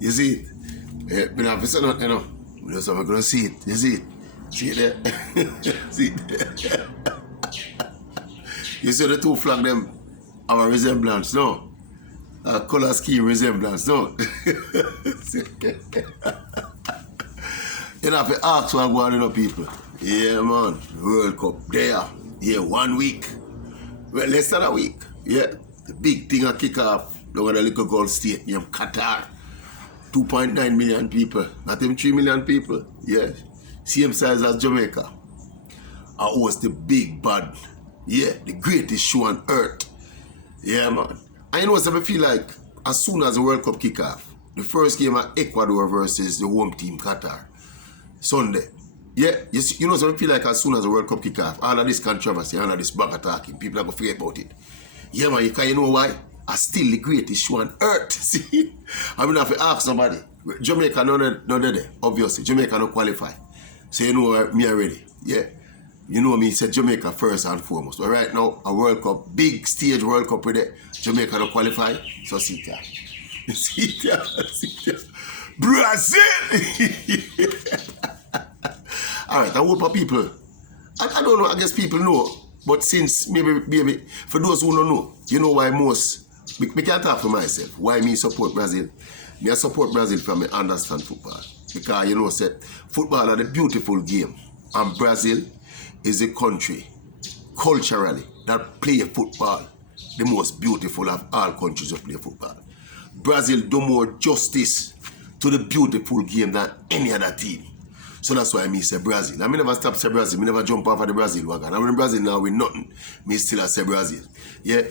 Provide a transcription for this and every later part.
You see it? Me not say nothing, you know. We just have to see it. You see it? See it there? See it there? You see the two flag them have a resemblance, no? A color scheme resemblance, no? You have to ask what going on, you know, people. Yeah, man. World Cup there. Yeah, 1 week. Well, less than a week. Yeah. The big thing a kick off down at the little Gulf state named Qatar. 2.9 million people. Not even 3 million people. Yeah. Same size as Jamaica. I host the big bad. Yeah, the greatest show on earth. Yeah, man. And you know what I feel like? As soon as the World Cup kick off, the first game at Ecuador versus the home team Qatar. Sunday. Yeah, you know what I feel like as soon as the World Cup kick off, all of this controversy, all of this back attacking, people are going to forget about it. Yeah, man, you know why? I still the greatest show on earth. See? I mean, I have to ask somebody. Jamaica not there, obviously. Jamaica not qualify. So you know me already. Yeah. You know me, said Jamaica first and foremost. But right now, a World Cup, big stage World Cup with it. Jamaica don't qualify. So see that. See that. See that. Brazil! Alright, I hope people, I don't know, I guess people know, but since maybe, for those who don't know, you know why most, we can't talk for myself, why me support Brazil. Me I support Brazil from me understand football. Because you know, said football is a beautiful game. And Brazil is a country, culturally, that play football the most beautiful of all countries that play football. Brazil do more justice to the beautiful game than any other team. So that's why me say Brazil. I never stop say Brazil. I never jump off of the Brazil wagon. I'm in Brazil now with nothing. Me still say Brazil. Yeah.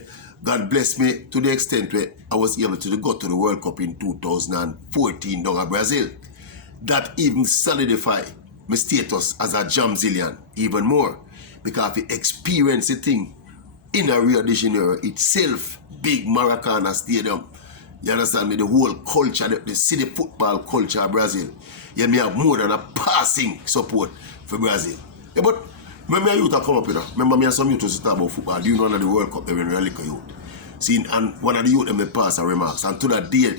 God bless me to the extent where I was able to go to the World Cup in 2014 down in Brazil. That even solidified my status as a Jamzillian even more. Because I experience the thing in a Rio de Janeiro itself, big Maracana Stadium. You understand me? The whole culture, the city football culture of Brazil. Yeah, me have more than a passing support for Brazil. Yeah, but remember youth come up, you know. Remember me and some youth to talk about football. Do you know one of the World Cup when we were little youth? See, and one of the youth them pass a remarks. And to that day,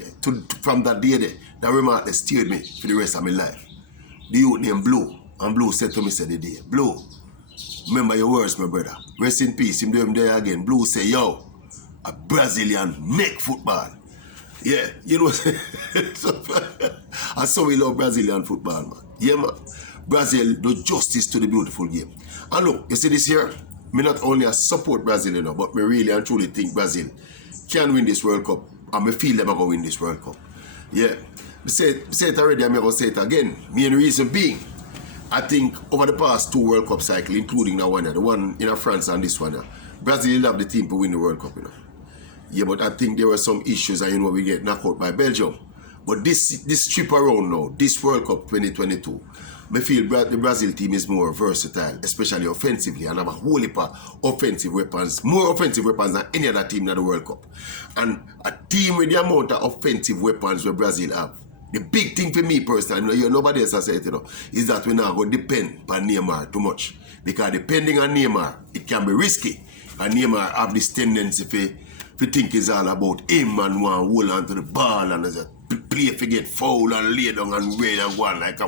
from that day there, that remark they steered me for the rest of my life. The youth named Blue. And Blue said to me, said the day, Blue, remember your words, my brother. Rest in peace. Him do him there again. Blue say, yo, a Brazilian make football. Yeah, you know, I so we love Brazilian football, man. Yeah, man. Brazil do justice to the beautiful game. And look, you see this here? Me not only support Brazil, you know, but me really and truly think Brazil can win this World Cup. And me feel them are going to win this World Cup. Yeah. Say it already, I'm going to say it again. Main reason being, I think over the past 2 World Cup cycles, including the one in France and this one, Brazil have the team to win the World Cup, you know. Yeah, but I think there were some issues and you know we get knocked out by Belgium. But this trip around now, this World Cup 2022, I feel the Brazil team is more versatile, especially offensively, and have a whole heap of offensive weapons, more offensive weapons than any other team in the World Cup. And a team with the amount of offensive weapons that Brazil have, the big thing for me personally, you know, nobody else has said it, you know, is that we're not going to depend on Neymar too much. Because depending on Neymar, it can be risky. And Neymar have this tendency to think it's all about him and want to hold on to the ball and as a play if you get foul and lay down and rain and go on like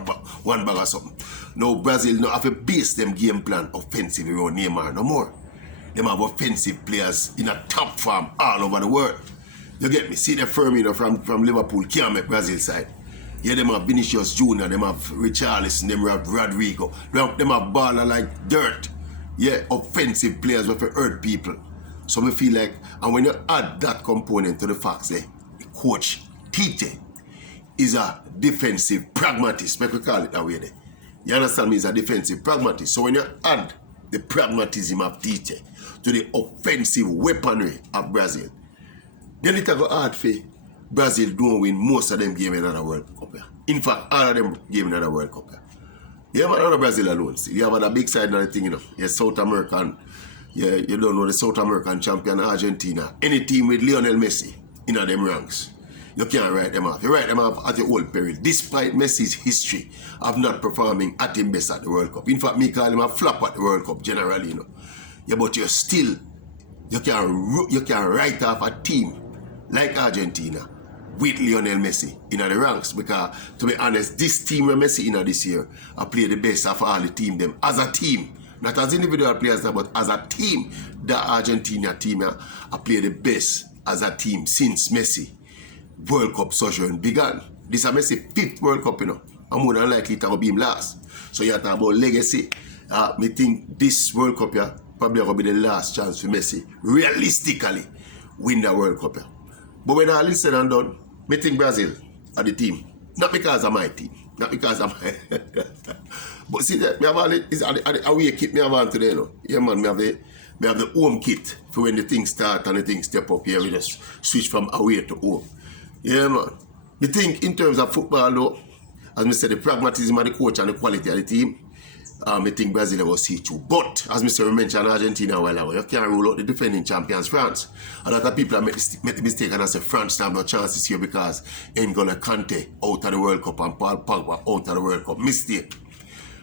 one bag or something. Now Brazil don't have to base them game plan offensively around Neymar no more. Them have offensive players in a top form all over the world. You get me? See the Firmino from Liverpool can't make Brazil side. Yeah, them have Vinicius Jr., them have Richarlison, them have Rodrigo. Them have baller like dirt. Yeah, offensive players with hurt people. So I feel like, and when you add that component to the fact that the coach, Tite, is a defensive pragmatist, make we call it that way there. You understand me? He's a defensive pragmatist. So when you add the pragmatism of Tite to the offensive weaponry of Brazil, then it go hard for Brazil don't win most of them games in the World Cup. In fact, all of them games in the World Cup. You have another Brazil alone. See, you have a big side of the thing, you know. You're South American. Yeah, you don't know the South American champion Argentina. Any team with Lionel Messi in them ranks, you can't write them off. You write them off at your old peril, despite Messi's history of not performing at his best at the World Cup. In fact, me call him a flop at the World Cup generally, you know. Yeah, but you're still, you can write off a team like Argentina with Lionel Messi in the ranks, because to be honest, this team where Messi in this year, I play the best of all the team them as a team, not as individual players, but as a team. The Argentina team I play the best as a team since Messi World Cup sojourn began. This is Messi 5th World Cup, you know. I'm more than likely to be him last. So you talk about legacy. Me think this World Cup probably going to be the last chance for Messi realistically win the World Cup. But when all is said and done, me think Brazil are the team. Not because of my team. Not because of my... But see, me have all the away kit me have on today, you know. Yeah, man, me have the home kit for when the things start and the things step up here. We just switch from away to home. Yeah, man. Me think in terms of football, though, as I said, the pragmatism of the coach and the quality of the team, I think Brazil will see through. But, as Mr. mentioned, Argentina a while ago, you can't rule out the defending champions, France. A lot of people have made the mistake and I say France have no chance this year because N'Golo Kante out of the World Cup and Paul Pogba out of the World Cup. Mistake.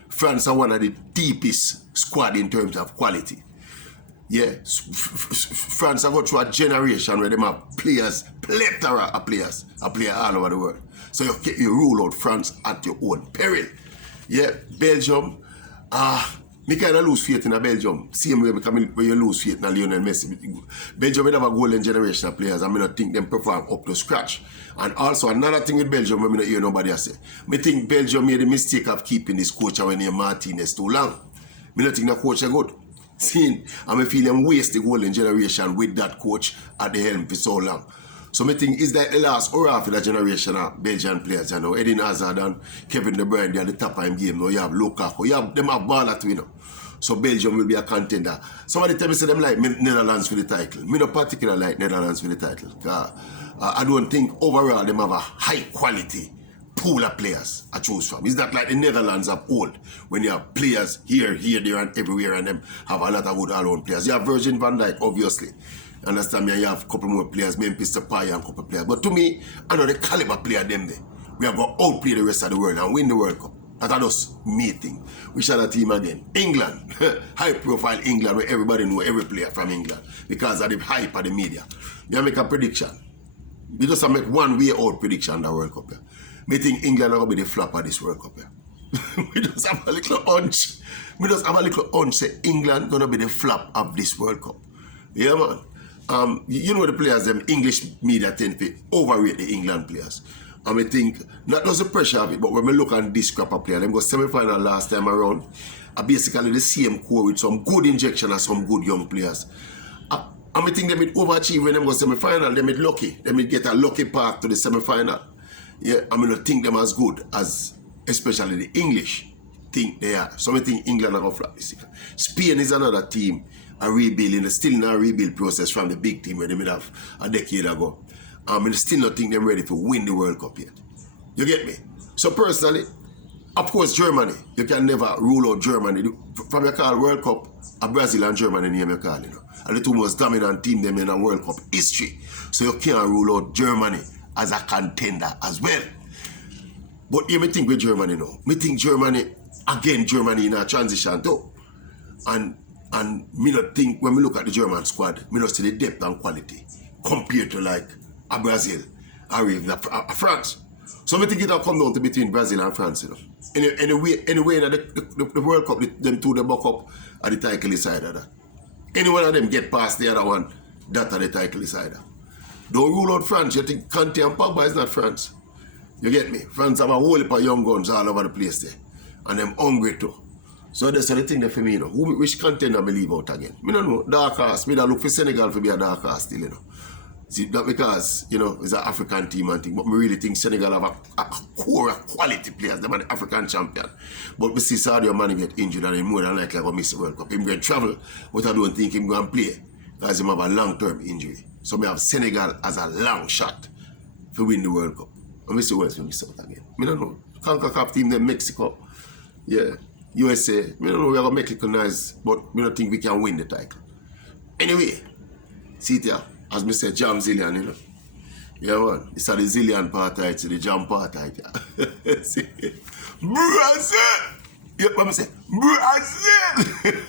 France are one of the deepest squad in terms of quality. Yeah, France have got through a generation where they have players, plethora of players, all over the world. So you rule out France at your own peril. Yeah, Belgium, me kind of lose faith in Belgium. Same way when you lose faith in Lionel Messi. Belgium will have a golden generation of players and I don't think them perform up to scratch. And also another thing with Belgium, I don't hear nobody say. I think Belgium made the mistake of keeping this coach when named Martinez too long. I don't think the coach is good. Seeing, I feel them waste the golden generation with that coach at the helm for so long. So I think it's like the last hurrah for the generation of Belgian players. You know, Eden Hazard and Kevin De Bruyne, they are the top of the game. Now you have Lukaku, you have them have Baller too, you know. So Belgium will be a contender. Somebody tell me say them like Netherlands for the title. Me not particularly like Netherlands for the title. I don't think overall them have a high quality pool of players I choose from. It's not like the Netherlands of old, when you have players here, there, and everywhere, and them have a lot of good all-round players. You have Virgil van Dijk, obviously. Understand me? You have a couple more players, Memphis Depay and a couple of players. But to me, I know the caliber player them there. We are going to outplay the rest of the world and win the World Cup. That's just me thing. We shall have a team again. England, high-profile England, where everybody know every player from England because of the hype of the media. You make a prediction. You just make one way out prediction in the World Cup. I think England are going to be the flop of this World Cup. We just have a little hunch. Say England going to be the flop of this World Cup. Yeah, man. You know the players, them English media tend to overrate the England players. I think, not just the pressure of it, but when we look at this crop of players, them go semi-final last time around, are basically the same core with some good injection and some good young players. I think they will overachieve when they go semi-final, they will lucky. They will get a lucky path to the semi-final. Yeah, I don't think them as good as, especially the English think they are. So I think England are going to flop this year. Spain is another team, a rebuilding, still in a rebuild process from the big team where they made have a decade ago. I still not think they're ready to win the World Cup yet. You get me? So personally, of course Germany, you can never rule out Germany. From your call World Cup, Brazil and Germany name you call, you know. And the two most dominant team them in a World Cup history. So you can't rule out Germany as a contender as well. But you may think with Germany now. Me think Germany, again Germany in a transition too. And me not think, when we look at the German squad, me not see the depth and quality compared to like a Brazil or even a France. So I think it'll come down to between Brazil and France, you know. Anyway, the World Cup, them two, they buck up at the title side of that. Any one of them get past the other one, that's at the title side. Don't rule out France. You think Kante and Pogba is not France. You get me? France have a whole heap of young guns all over the place there. And them hungry too. So that's the thing that for me, you know. Which contender me leave out again? I don't know. Dark horse. Me don't look for Senegal to be a dark horse still, you know. See, not because, you know, it's an African team and thing, but I really think Senegal have a core of quality players. They're the African champion. But we see Sadio Mane get injured and he's more than likely going to miss the World Cup. He's going to travel, but I don't think he's going to play because he have a long-term injury. So we have Senegal as a long shot to win the World Cup. And we see who else will miss out again. I don't know. CONCACAF team, then Mexico. Yeah. USA. I don't know we're going to make it nice, but I don't think we can win the title. Anyway, see it here. As I said, jam zillion, you know. Yeah, man. It's a the zillion part, it's the jam part, yeah. See? Brazil! Yeah, what I say? Brazil!